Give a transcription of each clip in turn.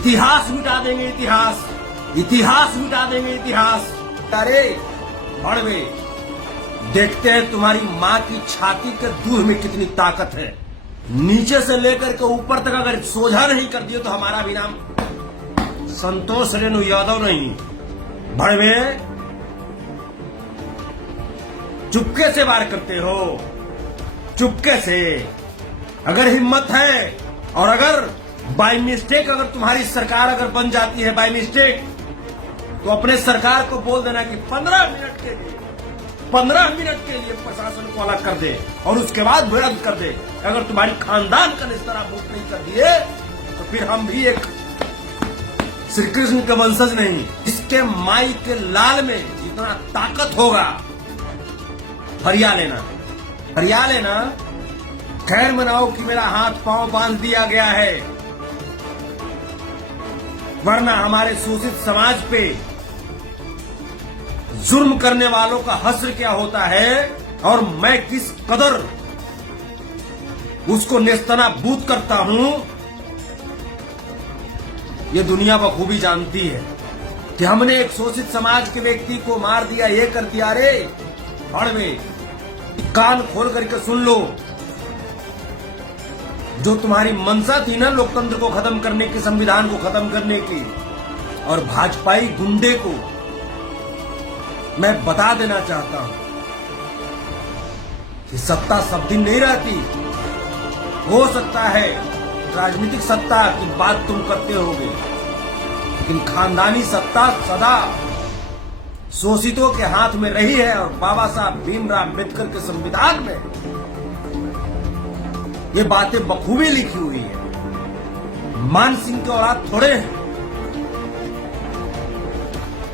इतिहास मिटा देंगे, इतिहास इतिहास मिटा देंगे, इतिहास। अरे बड़वे, देखते हैं तुम्हारी माँ की छाती के दूध में कितनी ताकत है। नीचे से लेकर के ऊपर तक अगर सोझा नहीं कर दिए तो हमारा भी नाम संतोष रेणु यादव नहीं। भड़वे, चुपके से वार करते हो, चुपके से। अगर हिम्मत है और अगर बाय मिस्टेक अगर तुम्हारी सरकार अगर बन जाती है बाय मिस्टेक, तो अपने सरकार को बोल देना कि 15 मिनट के लिए प्रशासन को अलग कर दे और उसके बाद रद्द कर दे। अगर तुम्हारी खानदान का इस तरह वोट नहीं कर दिए तो फिर हम भी एक श्री कृष्ण के वंशज नहीं। इसके माई के लाल में जितना ताकत होगा फरिया लेना। खैर मनाओ कि मेरा हाथ पांव बांध दिया गया है, वरना हमारे शोषित समाज पे जुर्म करने वालों का हश्र क्या होता है और मैं किस कदर उसको नेस्तनाबूद करता हूं, ये दुनिया बखूबी जानती है कि हमने एक शोषित समाज के व्यक्ति को मार दिया, ये कर दिया। रे भड़वे, कान खोल करके सुन लो। जो तुम्हारी मंशा थी ना लोकतंत्र को खत्म करने की, संविधान को खत्म करने की, और भाजपाई गुंडे को मैं बता देना चाहता हूं कि सत्ता सब दिन नहीं रहती। हो सकता है राजनीतिक सत्ता की बात तुम करते होगे, लेकिन खानदानी सत्ता सदा शोषितों के हाथ में रही है। और बाबा साहब भीमराव अम्बेडकर के संविधान में ये बातें बखूबी लिखी हुई है। मान सिंह के औलाद थोड़े हैं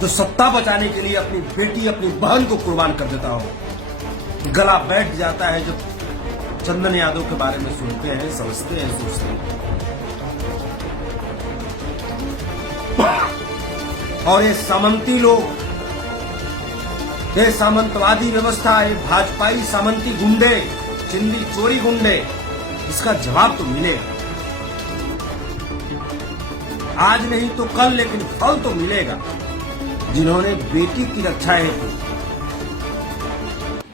जो सत्ता बचाने के लिए अपनी बेटी अपनी बहन को कुर्बान कर देता हो। गला बैठ जाता है जब चंदन यादव के बारे में सुनते हैं, समझते हैं, सोचते हैं। और ये सामंती लोग, ये सामंतवादी व्यवस्था, ये भाजपाई सामंती गुंडे, चिंदी चोरी गुंडे, इसका जवाब तो मिलेगा। आज नहीं तो कल, लेकिन फल तो मिलेगा। जिन्होंने बेटी की रक्षा हेतु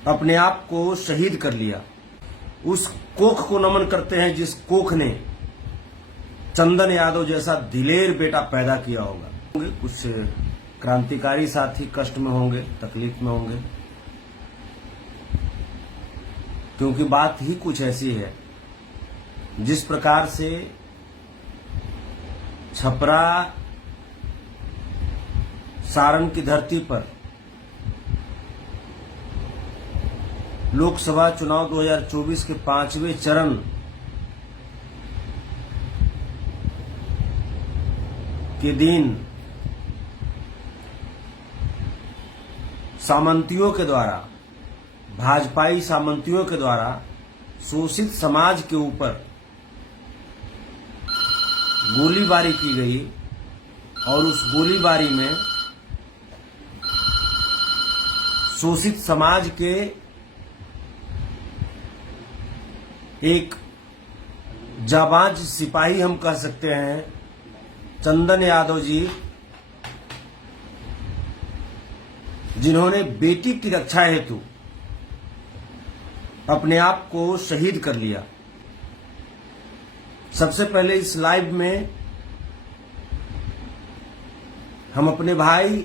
अपने आप को शहीद कर लिया, उस कोख को नमन करते हैं जिस कोख ने चंदन यादव जैसा दिलेर बेटा पैदा किया होगा। कुछ क्रांतिकारी साथी कष्ट में होंगे, तकलीफ में होंगे, क्योंकि बात ही कुछ ऐसी है। जिस प्रकार से छपरा सारण की धरती पर लोकसभा चुनाव 2024 के 5वें चरण के दिन सामंतियों के द्वारा, भाजपाई सामंतियों के द्वारा शोषित समाज के ऊपर गोलीबारी की गई और उस गोलीबारी में शोषित समाज के एक जाबाज सिपाही, हम कह सकते हैं, चंदन यादव जी, जिन्होंने बेटी की रक्षा हेतु अपने आप को शहीद कर लिया। सबसे पहले इस लाइव में हम अपने भाई,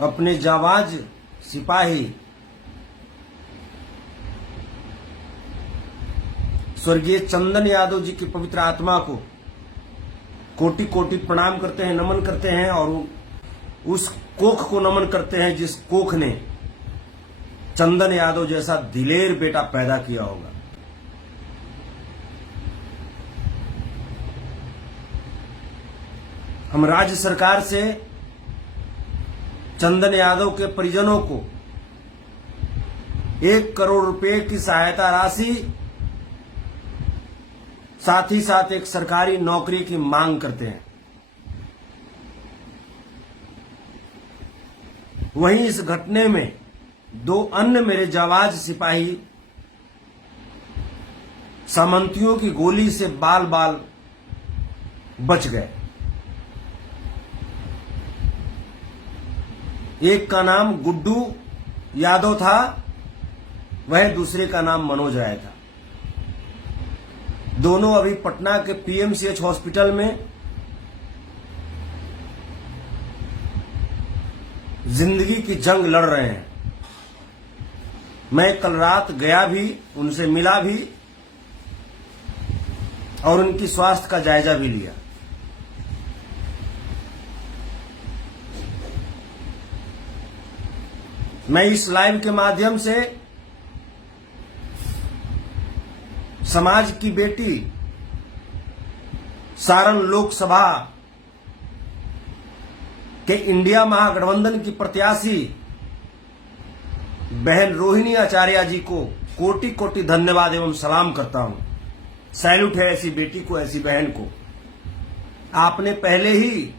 अपने जाबाज सिपाही स्वर्गीय चंदन यादव जी की पवित्र आत्मा को कोटि कोटि प्रणाम करते हैं, नमन करते हैं, और उस कोख को नमन करते हैं जिस कोख ने चंदन यादव जैसा दिलेर बेटा पैदा किया होगा। हम राज्य सरकार से चंदन यादव के परिजनों को 1 करोड़ रुपए की सहायता राशि, साथ ही साथ एक सरकारी नौकरी की मांग करते हैं। वहीं इस घटने में 2 अन्य मेरे जाबाज सिपाही सामंतियों की गोली से बाल बाल बच गए। एक का नाम गुड्डू यादव था, वह दूसरे का नाम मनोज राय था। दोनों अभी पटना के पीएमसीएच हॉस्पिटल में जिंदगी की जंग लड़ रहे हैं। मैं कल रात गया भी, उनसे मिला भी और उनकी स्वास्थ्य का जायजा भी लिया। मैं इस लाइव के माध्यम से समाज की बेटी, सारण लोकसभा के इंडिया महागठबंधन की प्रत्याशी बहन रोहिणी आचार्य जी को कोटि कोटि धन्यवाद एवं सलाम करता हूं। सैल्यूट है ऐसी बेटी को, ऐसी बहन को। आपने पहले ही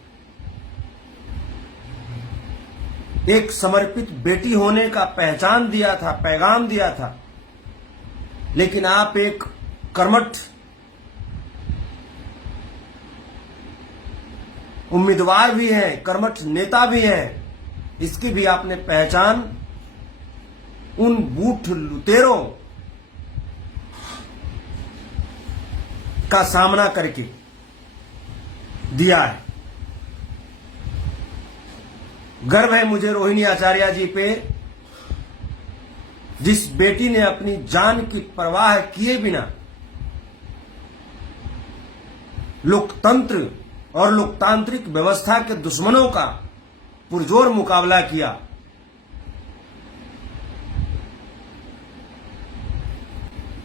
एक समर्पित बेटी होने का पहचान दिया था, पैगाम दिया था, लेकिन आप एक कर्मठ उम्मीदवार भी हैं, कर्मठ नेता भी हैं। इसकी भी आपने पहचान उन बूढ़ लुटेरों का सामना करके दिया है। गर्व है मुझे रोहिणी आचार्य जी पे, जिस बेटी ने अपनी जान की परवाह किए बिना लोकतंत्र और लोकतांत्रिक व्यवस्था के दुश्मनों का पुरजोर मुकाबला किया।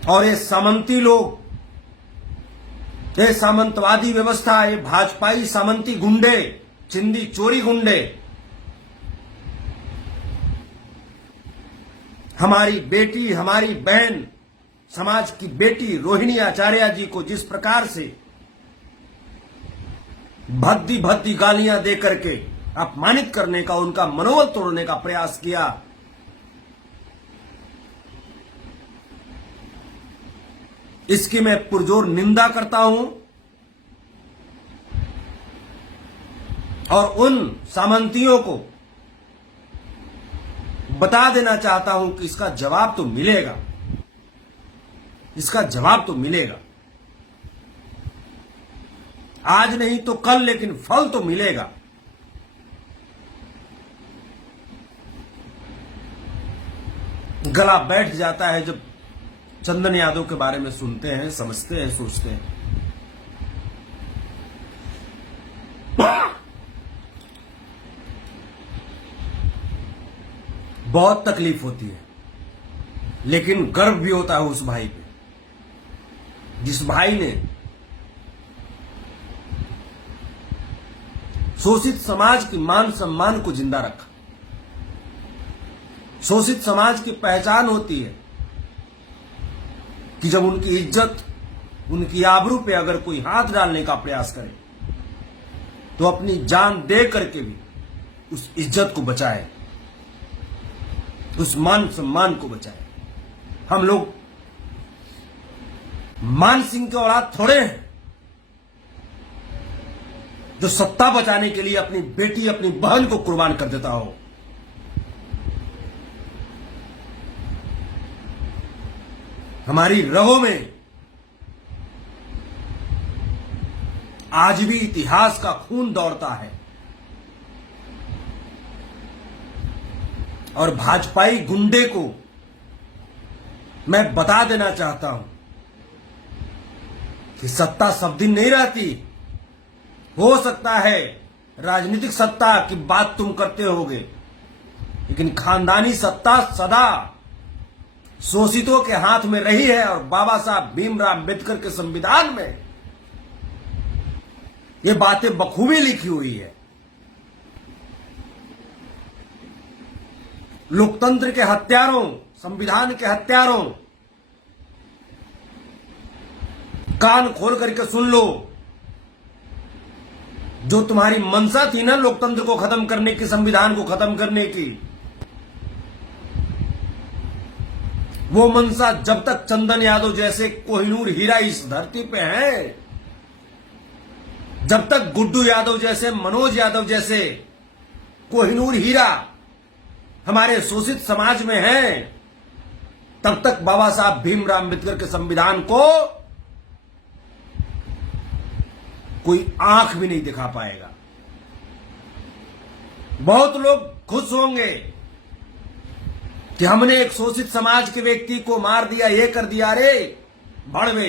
और ये सामंती लोग, ये सामंतवादी व्यवस्था, ये भाजपाई सामंती गुंडे, चिंदी चोरी गुंडे हमारी बेटी, हमारी बहन, समाज की बेटी रोहिणी आचार्य जी को जिस प्रकार से भद्दी भद्दी गालियां दे करके अपमानित करने का, उनका मनोबल तोड़ने का प्रयास किया, इसकी मैं पुरजोर निंदा करता हूं। और उन सामंतियों को बता देना चाहता हूं कि इसका जवाब तो मिलेगा, इसका जवाब तो मिलेगा। आज नहीं तो कल, लेकिन फल तो मिलेगा। गला बैठ जाता है जब चंदन यादव के बारे में सुनते हैं, समझते हैं, सोचते हैं। बहुत तकलीफ होती है, लेकिन गर्व भी होता है उस भाई पे, जिस भाई ने शोषित समाज की मान सम्मान को जिंदा रखा। शोषित समाज की पहचान होती है कि जब उनकी इज्जत, उनकी आबरू पे अगर कोई हाथ डालने का प्रयास करे तो अपनी जान दे करके भी उस इज्जत को बचाए, उस मान सम्मान को बचाए। हम लोग मान सिंह के औलाद थोड़े हैं जो सत्ता बचाने के लिए अपनी बेटी, अपनी बहन को कुर्बान कर देता हो। हमारी रगों में आज भी इतिहास का खून दौड़ता है और भाजपाई गुंडे को मैं बता देना चाहता हूं कि सत्ता सब दिन नहीं रहती। हो सकता है राजनीतिक सत्ता की बात तुम करते होगे, लेकिन खानदानी सत्ता सदा शोषितों के हाथ में रही है। और बाबा साहब भीमराव अम्बेडकर के संविधान में ये बातें बखूबी लिखी हुई है। लोकतंत्र के हत्यारों, संविधान के हत्यारों, कान खोल करके सुन लो। जो तुम्हारी मंशा थी ना लोकतंत्र को खत्म करने की, संविधान को खत्म करने की, वो मंशा जब तक चंदन यादव जैसे कोहिनूर हीरा इस धरती पे हैं, जब तक गुड्डू यादव जैसे, मनोज यादव जैसे कोहिनूर हीरा हमारे शोषित समाज में हैं, तब तक बाबा साहब भीमराव अम्बेडकर के संविधान को कोई आंख भी नहीं दिखा पाएगा। बहुत लोग खुश होंगे कि हमने एक शोषित समाज के व्यक्ति को मार दिया, ये कर दिया। रे भड़वे,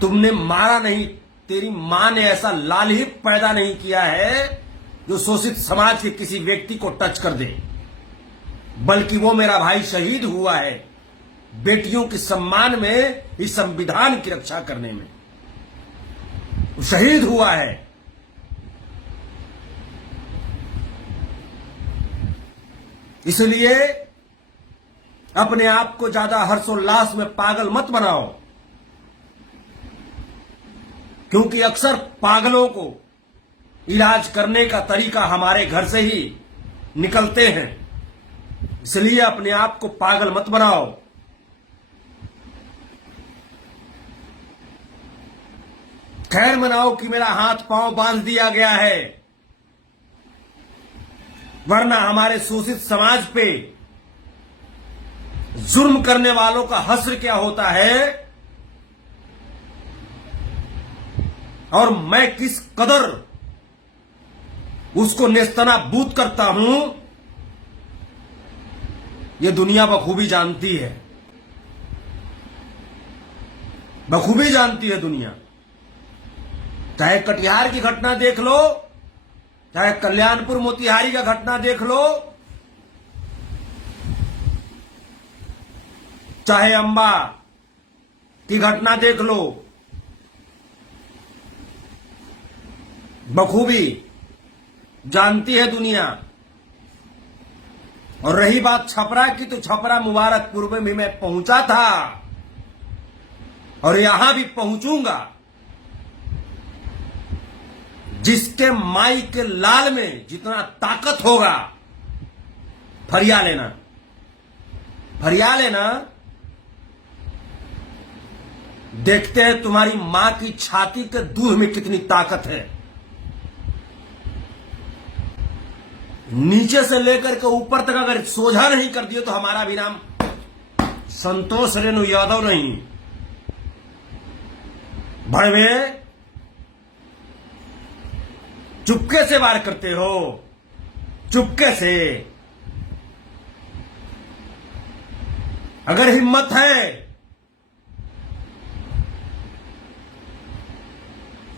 तुमने मारा नहीं, तेरी मां ने ऐसा लाल ही पैदा नहीं किया है जो शोषित समाज के किसी व्यक्ति को टच कर दे, बल्कि वो मेरा भाई शहीद हुआ है बेटियों के सम्मान में, इस संविधान की रक्षा करने में वो शहीद हुआ है। इसलिए अपने आप को ज्यादा हर्षोल्लास में पागल मत बनाओ, क्योंकि अक्सर पागलों को इलाज करने का तरीका हमारे घर से ही निकलते हैं। इसलिए अपने आप को पागल मत बनाओ। खैर मनाओ कि मेरा हाथ पांव बांध दिया गया है, वरना हमारे शोषित समाज पे जुर्म करने वालों का हश्र क्या होता है और मैं किस कदर उसको नेस्तनाबूद करता हूं, यह दुनिया बखूबी जानती है, बखूबी जानती है दुनिया। चाहे कटिहार की घटना देख लो, चाहे कल्याणपुर मोतिहारी का घटना देख लो, चाहे अंबा की घटना देख लो, बखूबी जानती है दुनिया। और रही बात छपरा की, तो छपरा मुबारकपुर में भी मैं पहुंचा था और यहां भी पहुंचूंगा। जिसके माई के लाल में जितना ताकत होगा, फरिया लेना, फरिया लेना। देखते हैं तुम्हारी मां की छाती के दूध में कितनी ताकत है। नीचे से लेकर के ऊपर तक अगर सोझा नहीं कर दिए तो हमारा भी नाम संतोष रेणु यादव नहीं। भड़वे, चुपके से वार करते हो, चुपके से। अगर हिम्मत है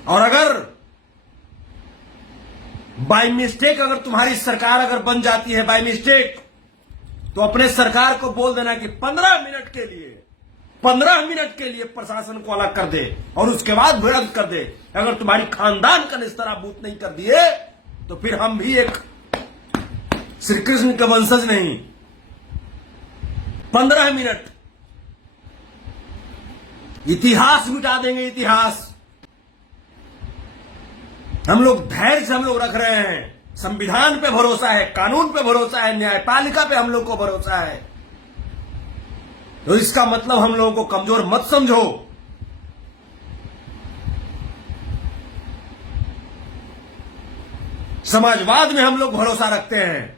और अगर बाय मिस्टेक अगर तुम्हारी सरकार अगर बन जाती है बाय मिस्टेक, तो अपने सरकार को बोल देना कि 15 मिनट के लिए प्रशासन को अलग कर दे और उसके बाद विरोध कर दे। अगर तुम्हारी खानदान का निस्तराबूत नहीं कर दिए तो फिर हम भी एक श्री कृष्ण के वंशज नहीं। 15 मिनट, इतिहास मिटा देंगे, इतिहास। हम लोग धैर्य से हम लोग रख रहे हैं, संविधान पे भरोसा है, कानून पे भरोसा है, न्यायपालिका पे हम लोग को भरोसा है। तो इसका मतलब हम लोगों को कमजोर मत समझो। समाजवाद में हम लोग भरोसा रखते हैं।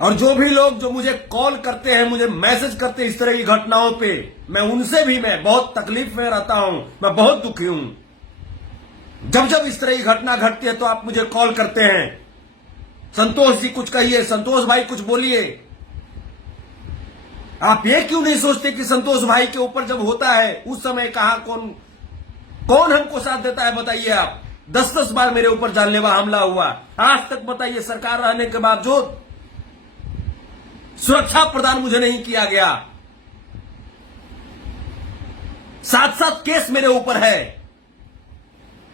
और जो भी लोग जो मुझे कॉल करते हैं, मुझे मैसेज करते हैं इस तरह की घटनाओं पे, मैं उनसे भी मैं बहुत तकलीफ में रहता हूं, मैं बहुत दुखी हूं। जब जब इस तरह की घटना घटती है तो आप मुझे कॉल करते हैं, संतोष जी कुछ कहिए, संतोष भाई कुछ बोलिए। आप ये क्यों नहीं सोचते कि संतोष भाई के ऊपर जब होता है उस समय कहां कौन हमको साथ देता है? बताइए आप। 10-10 बार मेरे ऊपर जानलेवा हमला हुआ, आज तक बताइए सरकार रहने के बावजूद सुरक्षा प्रदान मुझे नहीं किया गया। 7-7 केस मेरे ऊपर है।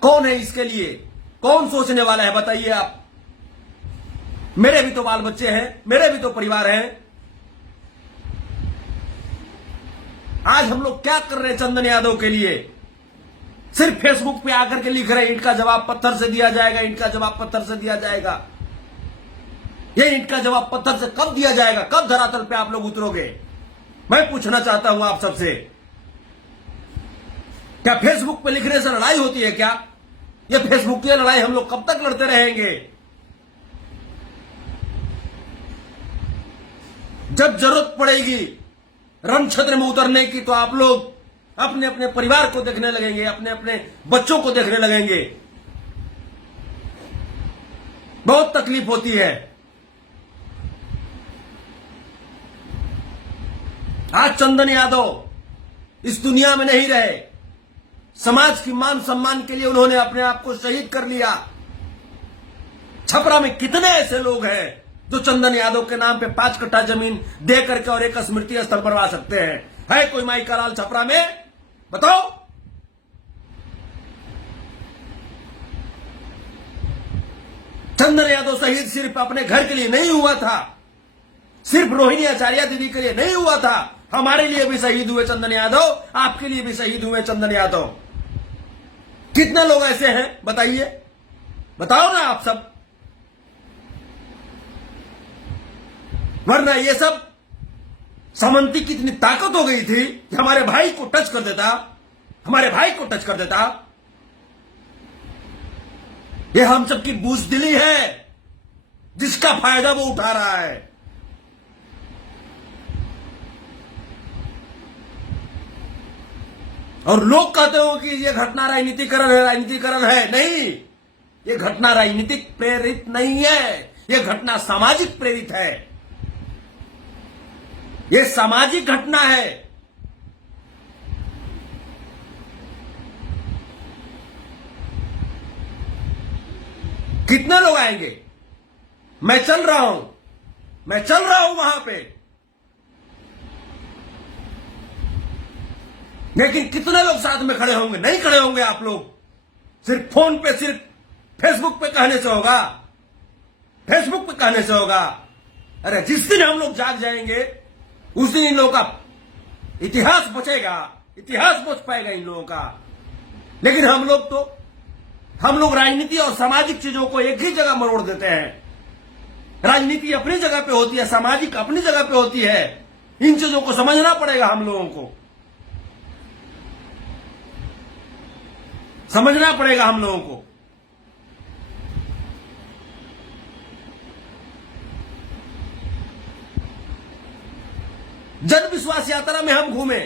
कौन है इसके लिए? कौन सोचने वाला है? बताइए आप। मेरे भी तो बाल बच्चे हैं, मेरे भी तो परिवार हैं। आज हम लोग क्या कर रहे हैं चंदन यादव के लिए? सिर्फ फेसबुक पे आकर के लिख रहे हैं ईंट का जवाब पत्थर से दिया जाएगा, ईंट का जवाब पत्थर से दिया जाएगा। ये ईंट का जवाब पत्थर से कब दिया जाएगा? कब धरातल पे आप लोग उतरोगे? मैं पूछना चाहता हूं आप सबसे, क्या फेसबुक पे लिखने से लड़ाई होती है क्या? ये फेसबुक की लड़ाई हम लोग कब तक लड़ते रहेंगे? जब जरूरत पड़ेगी रण क्षेत्र में उतरने की तो आप लोग अपने अपने परिवार को देखने लगेंगे, अपने अपने बच्चों को देखने लगेंगे। बहुत तकलीफ होती है। आज चंदन यादव इस दुनिया में नहीं रहे। समाज की मान सम्मान के लिए उन्होंने अपने आप को शहीद कर लिया। छपरा में कितने ऐसे लोग हैं जो चंदन यादव के नाम पे 5 कट्ठा जमीन दे करके और एक स्मृति स्थल बनवा सकते हैं? है कोई माई का लाल छपरा में? बताओ। चंदन यादव शहीद सिर्फ अपने घर के लिए नहीं हुआ था, सिर्फ रोहिणी आचार्य दीदी के लिए नहीं हुआ था, हमारे लिए भी शहीद हुए चंदन यादव, आपके लिए भी शहीद हुए चंदन यादव। कितने लोग ऐसे हैं बताइए, बताओ ना आप सब। वरना ये सब सामंती की इतनी ताकत हो गई थी कि हमारे भाई को टच कर देता, हमारे भाई को टच कर देता। ये हम सब की बुज़दिली है जिसका फायदा वो उठा रहा है। और लोग कहते हो कि ये घटना राजनीतिकरण है, राजनीतिकरण है। नहीं, ये घटना राजनीतिक प्रेरित नहीं है, ये घटना सामाजिक प्रेरित है। ये सामाजिक घटना है। कितने लोग आएंगे? मैं चल रहा हूं वहां पे, लेकिन कितने लोग साथ में खड़े होंगे? नहीं खड़े होंगे आप लोग। सिर्फ फोन पे, सिर्फ फेसबुक पे कहने से होगा, फेसबुक पे कहने से होगा। अरे जिस दिन हम लोग जाग जाएंगे उस दिन इन लोगों का इतिहास बचेगा, इतिहास बच पाएगा इन लोगों का। लेकिन हम लोग राजनीति और सामाजिक चीजों को एक ही जगह मरोड़ देते हैं। राजनीति अपनी जगह पे होती है, सामाजिक अपनी जगह पे होती है। इन चीजों को समझना पड़ेगा, हम लोगों को समझना पड़ेगा हम लोगों को। जन विश्वास यात्रा में हम घूमे,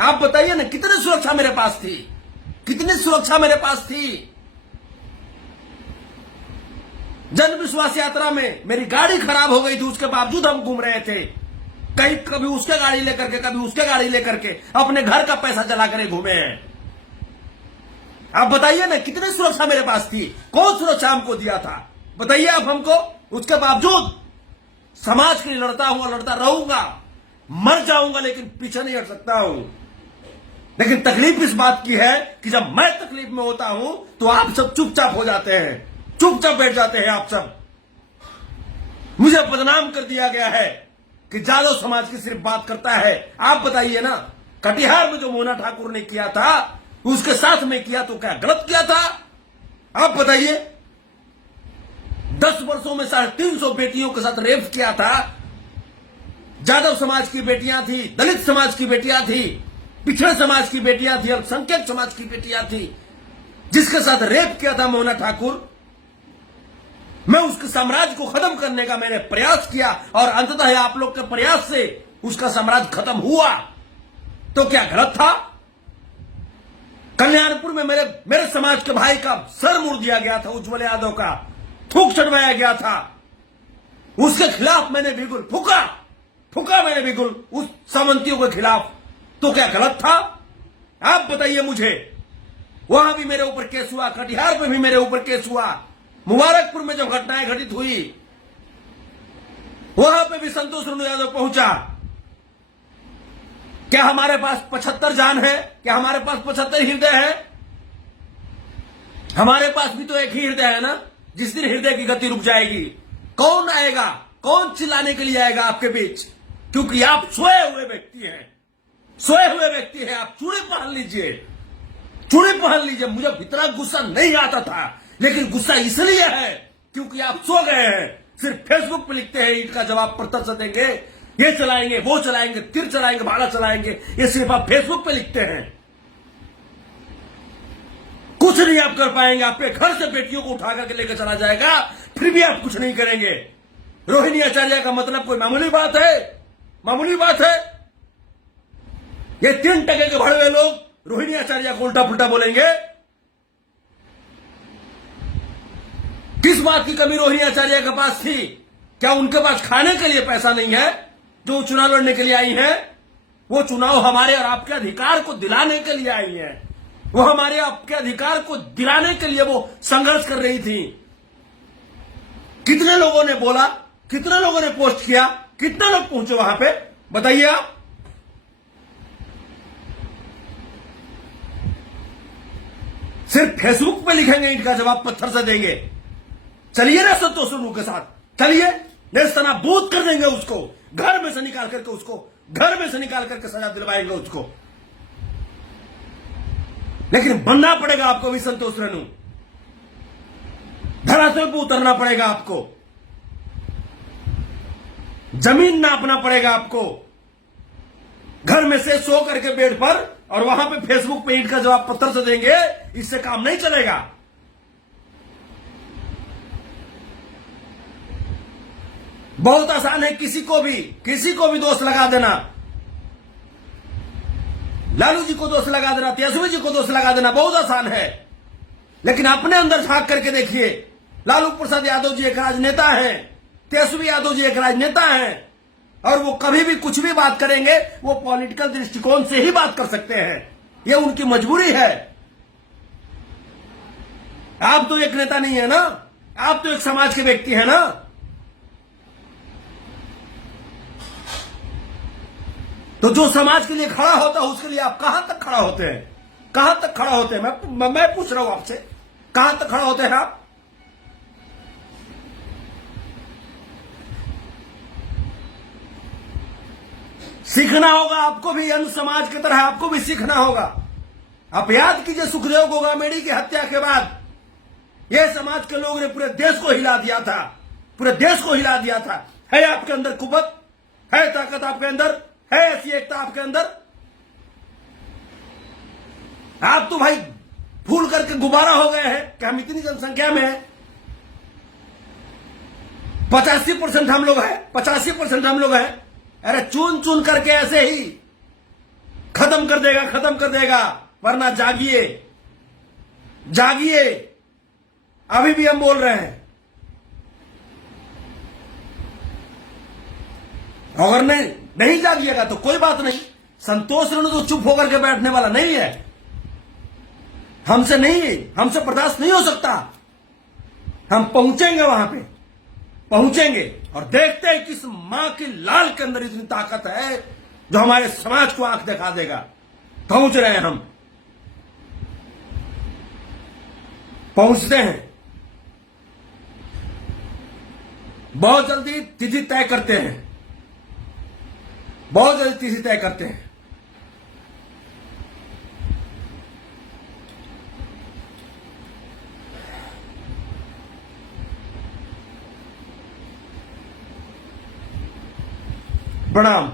आप बताइए ना कितनी सुरक्षा मेरे पास थी, कितनी सुरक्षा मेरे पास थी। जन विश्वास यात्रा में मेरी गाड़ी खराब हो गई थी, उसके बावजूद हम घूम रहे थे। कहीं कभी उसके गाड़ी लेकर के, कभी उसके गाड़ी लेकर के, अपने घर का पैसा जला कर घूमे हैं। आप बताइए ना कितनी सुरक्षा मेरे पास थी, कौन सुरक्षा हमको दिया था? बताइए आप हमको। उसके बावजूद समाज के लिए लड़ता हूं, लड़ता रहूंगा, मर जाऊंगा, लेकिन पीछे नहीं हट सकता हूं। लेकिन तकलीफ इस बात की है कि जब मैं तकलीफ में होता हूं तो आप सब चुपचाप हो जाते हैं, चुपचाप बैठ जाते हैं आप सब। मुझे बदनाम कर दिया गया है कि जादव समाज की सिर्फ बात करता है। आप बताइए ना, कटिहार में जो मोना ठाकुर ने किया था उसके साथ में किया तो क्या गलत किया था? आप बताइए। 10 वर्षों में 350 बेटियों के साथ रेप किया था। जादव समाज की बेटियां थी, दलित समाज की बेटियां थी, पिछड़े समाज की बेटियां थी, अल्पसंख्यक समाज की बेटियां थी। जिसके साथ रेप किया था मोना ठाकुर, मैं उसके साम्राज्य को खत्म करने का मैंने प्रयास किया और अंततः आप लोग के प्रयास से उसका साम्राज्य खत्म हुआ। तो क्या गलत था? कल्याणपुर में मेरे समाज के भाई का सर मुड़ दिया गया था, उज्जवल यादव का थूक चढ़वाया गया था। उसके खिलाफ मैंने बिल्कुल फूका मैंने बिल्कुल उस सामंतियों के खिलाफ। तो क्या गलत था? आप बताइए मुझे। वहां भी मेरे ऊपर केस हुआ, कटिहार में भी मेरे ऊपर केस हुआ, मुबारकपुर में जब घटनाएं घटित हुई वहां पे भी संतोष रेणु यादव पहुंचा। क्या हमारे पास 75 जान है? क्या हमारे पास 75 हृदय है? हमारे पास भी तो एक ही हृदय है ना। जिस दिन हृदय की गति रुक जाएगी, कौन आएगा, कौन चिल्लाने के लिए आएगा आपके बीच? क्योंकि आप सोए हुए व्यक्ति हैं, सोए हुए व्यक्ति हैं। आप चूड़ी पहन लीजिए, चूड़ी पहन लीजिए। मुझे भीतर गुस्सा नहीं आता था, लेकिन गुस्सा इसलिए है क्योंकि आप सो गए हैं, सिर्फ फेसबुक पे लिखते हैं ईंट का जवाब पत्थर से देंगे, ये चलाएंगे, वो चलाएंगे, तीर चलाएंगे, भाला चलाएंगे, ये सिर्फ आप फेसबुक पे लिखते हैं। कुछ नहीं आप कर पाएंगे। आपके घर से बेटियों को उठा करके लेकर चला जाएगा, फिर भी आप कुछ नहीं करेंगे। रोहिणी आचार्य का मतलब कोई मामूली बात है? मामूली बात है? ये 3 टके के भड़वे लोग रोहिणी आचार्य को उल्टा पुल्टा बोलेंगे। किस बात की कमी रोहिणी आचार्य के पास थी? क्या उनके पास खाने के लिए पैसा नहीं है जो चुनाव लड़ने के लिए आई हैं? वो चुनाव हमारे और आपके अधिकार को दिलाने के लिए आई हैं। वो हमारे आपके अधिकार को दिलाने के लिए वो संघर्ष कर रही थी। कितने लोगों ने बोला, कितने लोगों ने पोस्ट किया, कितने लोग पहुंचे वहां पे, बताइए आप। सिर्फ फेसबुक पे लिखेंगे ईंट का जवाब पत्थर से देंगे। चलिए ना संतोष सोनू के साथ, चलिए, नेस्तनाबूद कर देंगे उसको, घर में से निकाल करके उसको, घर में से निकाल करके सजा दिलवाएंगे उसको। लेकिन बनना पड़ेगा आपको भी संतोष रेणु, धरातल पर उतरना पड़ेगा आपको, जमीन नापना पड़ेगा आपको। घर में से सो करके बेड पर और वहां पे फेसबुक पे ईंट का जवाब पत्थर से देंगे, इससे काम नहीं चलेगा। बहुत आसान है किसी को भी दोष लगा देना। लालू जी को दोष लगा देना, तेजस्वी जी को दोष लगा देना बहुत आसान है। लेकिन अपने अंदर झांक करके देखिए, लालू प्रसाद यादव जी एक राजनेता हैं, तेजस्वी यादव जी एक राजनेता हैं, और वो कभी भी कुछ भी बात करेंगे वो पॉलिटिकल दृष्टिकोण से ही बात कर सकते हैं। ये उनकी मजबूरी है। आप तो एक नेता नहीं है ना, आप तो एक समाज के व्यक्ति हैं ना। तो जो समाज के लिए खड़ा होता है उसके लिए आप कहां तक खड़ा होते हैं? कहां तक खड़ा होते हैं? मैं पूछ रहा हूं आपसे, कहां तक खड़ा होते हैं आप? सीखना होगा आपको भी, अन्य समाज की तरह आपको भी सीखना होगा। आप याद कीजिए, सुखदेव गोगामेडी की हत्या के बाद यह समाज के लोग ने पूरे देश को हिला दिया था, पूरे देश को हिला दिया था। है आपके अंदर कुवत, है ताकत आपके अंदर, है ऐसी एकता आपके अंदर? आप तो भाई फूल करके गुब्बारा हो गए हैं कि हम इतनी जनसंख्या में हैं, 85% हम लोग हैं, 85% हम लोग हैं। अरे चुन चुन करके ऐसे ही खत्म कर देगा, खत्म कर देगा। वरना जागिए, जागिए, अभी भी हम बोल रहे हैं। अगर नहीं जागिएगा तो कोई बात नहीं। संतोष रेणु तो चुप होकर के बैठने वाला नहीं है। हमसे बर्दाश्त नहीं हो सकता। हम पहुंचेंगे, वहां पे पहुंचेंगे और देखते हैं किस मां की लाल के अंदर इतनी ताकत है जो हमारे समाज को आंख दिखा देगा। पहुंच रहे हैं, हम पहुंचते हैं। बहुत जल्दी तिथि तय करते हैं, बहुत जल्दी तिथि तय करते हैं। प्रणाम।